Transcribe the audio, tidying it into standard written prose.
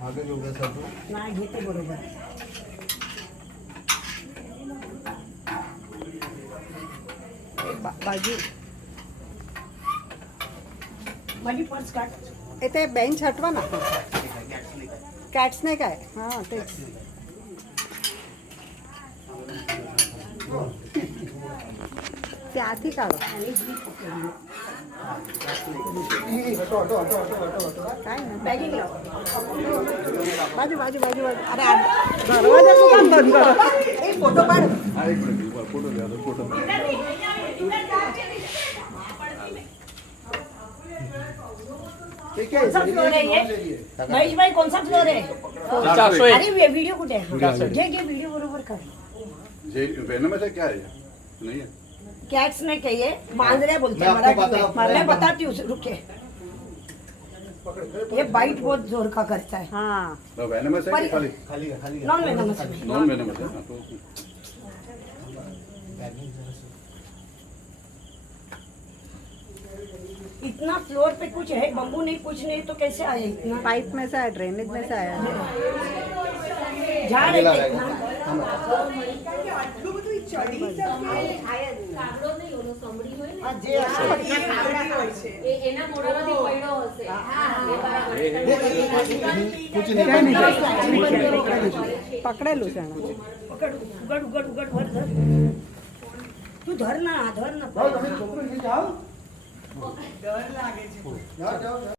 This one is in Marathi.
मागे जेवढ्यासाठी नाही घेते बरोबर. बाजू माझी पर्स काढ. ते बेंच हटवा ना. कॅट्स नाही काय. हां तेच ते आधी काढ. काय ना बॅगिंग लाव. बाजू बाजू बाजू बाजू. अरे दरवाजाचं काम बंद करा. एक फोटो काढ. फोटो द्या फोटो. कौन सा फ्लोर है ये? महेश भाई कौन सा फ्लोर है? अरे वीडियो कुठे आहे? घे घे वीडियो बरोबर कर. वेनम है क्या है? नहीं है. कैट्स ने कहिए मांजरे बोलते हैं मराठी में. मैं बताती हूँ रुके. ये बाइट बहुत जोर का करता है. हां वेनमस है कि खाली? Non venomous. नॉन वेनमस है ना तो इतना फ्लोर पे कुछ है बम्बू नहीं कुछ नहीं तो कैसे आए इतना? पाइप में से आया, ड्रेनेज में से आया. झाड़ है इतना. पकड़ेलू से उगड़ उगड़ उगड़ उगड़ भर धर. तू धर ना.